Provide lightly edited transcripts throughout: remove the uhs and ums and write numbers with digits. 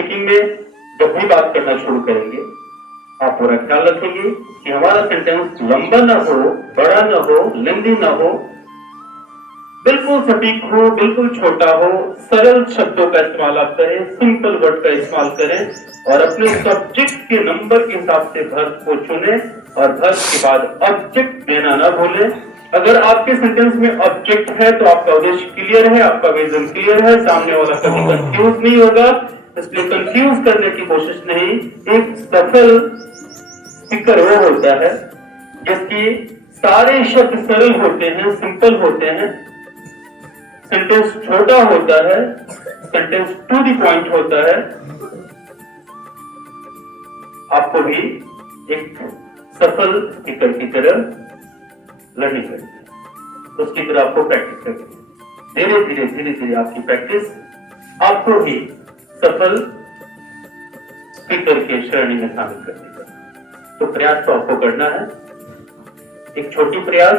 Speaking में जब भी बात करना शुरू करेंगे आप पूरा ख्याल रखेंगे कि हमारा सेंटेंस लंबा ना हो, बड़ा ना हो, लेंदी ना हो, बिल्कुल सटीक हो, बिल्कुल छोटा हो, सरल शब्दों का इस्तेमाल आप करें, सिंपल वर्ड का इस्तेमाल करें और अपने सब्जेक्ट के नंबर के हिसाब से वर्ब को चुने और वर्ब के बाद ऑब्जेक्ट देना ना भूलें। अगर आपके सेंटेंस में ऑब्जेक्ट है तो आपका उद्देश्य क्लियर है, आपका विजन क्लियर है, सामने वाला कभी कंफ्यूज नहीं होगा, इसलिए कंफ्यूज करने की कोशिश नहीं। एक सफल स्पीकर वो होता है जिसकी सारे शब्द सरल होते हैं, सिंपल होते हैं, सेंटेंस छोटा होता है, सेंटेंस टू द पॉइंट होता है। आपको भी एक सफल स्पीकर की तरह लड़नी पड़ेगी, उसकी तरह आपको प्रैक्टिस करनी है। धीरे धीरे धीरे धीरे आपकी प्रैक्टिस आपको भी सफल स्पीकर के श्रेणी में शामिल कर देगा। तो प्रयास तो आपको करना है, एक छोटी प्रयास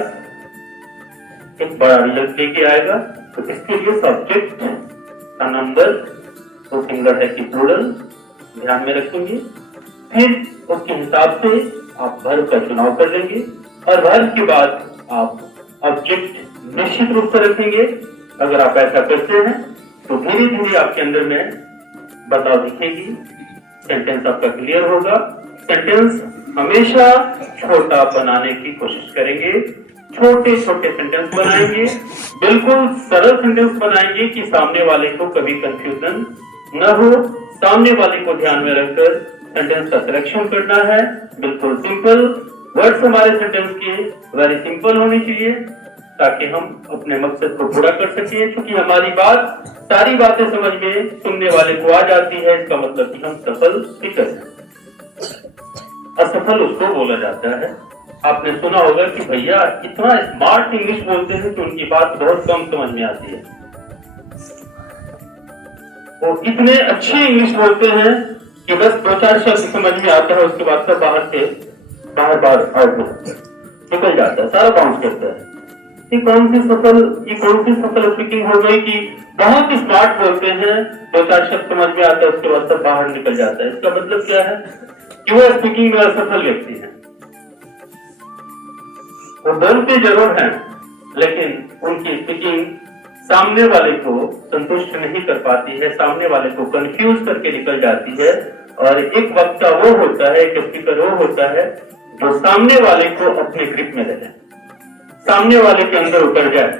एक बड़ा रिजल्ट लेके आएगा। तो इसके लिए सब्जेक्ट का नंबर तो सिंगुलर है कि प्लूरल ध्यान में रखेंगे, फिर उसके हिसाब से आप वर्ब का चुनाव कर लेंगे और वर्ब के बाद आप ऑब्जेक्ट निश्चित रूप से रखेंगे। अगर आप ऐसा करते हैं तो धीरे धीरे आपके अंदर में बदलाव दिखेगी, सेंटेंस आपका क्लियर होगा। सेंटेंस हमेशा छोटा बनाने की कोशिश करेंगे, छोटे छोटे सेंटेंस बनाएंगे, बिल्कुल सरल सेंटेंस बनाएंगे कि सामने वाले को कभी कंफ्यूजन न हो। सामने वाले को ध्यान में रखकर सेंटेंस का सिलेक्शन करना है, बिल्कुल सिंपल वर्ड्स हमारे सेंटेंस के वेरी सिंपल होने चाहिए ताकि हम अपने मकसद को पूरा कर सकें। क्योंकि हमारी बात सारी बातें समझ में सुनने वाले को आ जाती है, इसका मतलब कि हम सफल स्पीकर हैं। असफल उसको बोला जाता है। आपने सुना होगा कि भैया इतना स्मार्ट इंग्लिश बोलते हैं कि उनकी बात बहुत कम समझ में आती है, वो इतने अच्छी इंग्लिश बोलते हैं कि बस दो चार शब्द समझ में आता है, उसके बाद सब बाहर से बार आउट निकल जाता है, सारा बाउंस करता है। ये कौन सी सफल स्पीकिंग हो गई कि बहुत स्मार्ट बोलते हैं, दो चार शब्द समझ में आता है, उसके बाद सब बाहर निकल जाता है। इसका मतलब क्या है कि वो स्पीकिंग में असफल व्यक्ति है। वो बोलते जरूर हैं लेकिन उनकी स्पीकिंग सामने वाले को संतुष्ट नहीं कर पाती है, सामने वाले को कंफ्यूज करके निकल जाती है। और एक वक्ता वो होता है, एक स्पीकर वो होता है जो सामने वाले को अपने ग्रिप में ले जाए, सामने वाले के अंदर उतर जाए,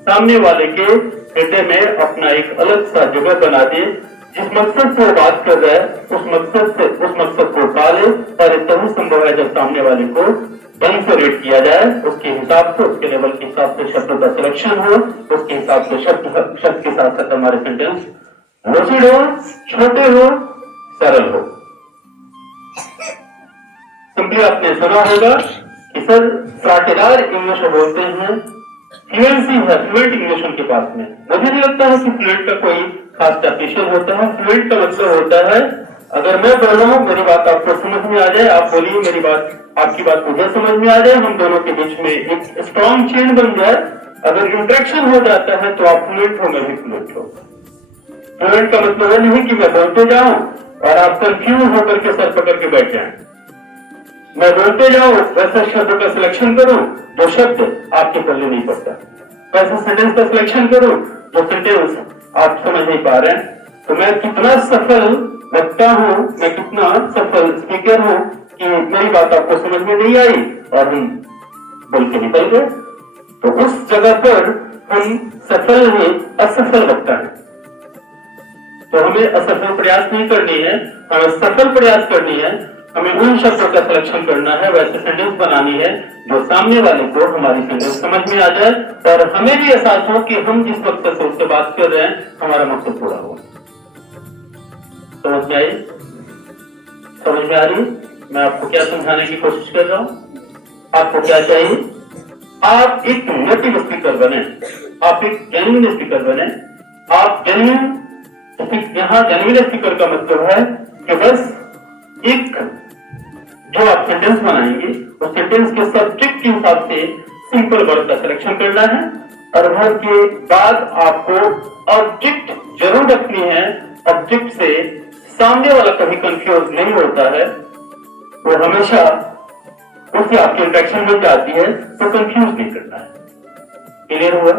सामने वाले के हृदय में अपना एक अलग सा जगह बना दे। जिस मकसद से वो बात कर रहा है उस मकसद को पाले। और तभी संभव है जब सामने वाले को ढंग से रेट किया जाए, उसके हिसाब से, उसके लेवल के हिसाब से शब्दों का सिलेक्शन हो, उसके हिसाब से शब्द के साथ साथ हमारे सेंटेंस लूसिड हो, छोटे हो, सरल हो। सिंपली आपने सुना होगा कि सर फ्राटेदार इंग्लिश बोलते हैं, फ्लुएंसी है, फ्लुएंट इंग्लिश उनके पास में। मुझे नहीं लगता है कि फ्लुएंट का कोई खास डेफिनेशन होता है। फ्लुएंट का मतलब होता है अगर मैं बोल रहा हूं मेरी बात आपको समझ में आ जाए, आप बोलिए मेरी बात, आपकी बात मुझे समझ में आ जाए, हम दोनों के बीच में एक स्ट्रॉन्ग चेन बन जाए। अगर इंटरेक्शन हो जाता है तो आप फ्लुएंट हो, मैं भी फ्लुएंट हो। फ्लुएंट का मतलब यह नहीं कि मैं बोलते जाऊं और आप कंफ्यूज होकर के सर पकड़ के बैठ जाएं। मैं बोलते जाऊं, वैसे शब्द का सिलेक्शन करूं जो शब्द आपके पल्ले नहीं पड़ता, वैसे सेंटेंस का सिलेक्शन करूं जो सेंटेंस आप समझ नहीं पा रहे हैं। तो मैं कितना सफल वक्ता हूं, मैं कितना सफल स्पीकर हूं कि मेरी बात आपको समझ में नहीं आई और हम बोल के निकल गए। तो उस जगह पर हम सफल नहीं, असफल वक्ता है। तो हमें असफल प्रयास नहीं करनी है, हमें सफल प्रयास करनी है। हमें उन शब्दों का सिलेक्शन करना है, वैसे सेंटेंस बनानी है जो सामने वाले को हमारी सेंटेंस समझ में आ जाए और हमें भी एहसास हो कि हम जिस मकसद से उससे बात कर रहे हैं हमारा मकसद पूरा हो। समझ में आई? समझ में आ रही? मैं आपको क्या समझाने की कोशिश कर रहा हूं? आपको क्या चाहिए? आप एक नेटिव स्पीकर बने, आप एक जेन्युइन स्पीकर बने। आप यहाँ जेन्युइन स्पीकर का मतलब है कि बस एक जो आप सेंटेंस बनाएंगे उस सेंटेंस के सब्जेक्ट के हिसाब से सिंपल वर्ड का सिलेक्शन करना है और वर्ड के बाद आपको ऑब्जेक्ट जरूर रखनी है। ऑब्जेक्ट से सामने वाला कभी कंफ्यूज नहीं होता है, वो हमेशा उससे आपकी इंटरेक्शन बन जाती है, तो कंफ्यूज नहीं करना है। क्लियर हुआ?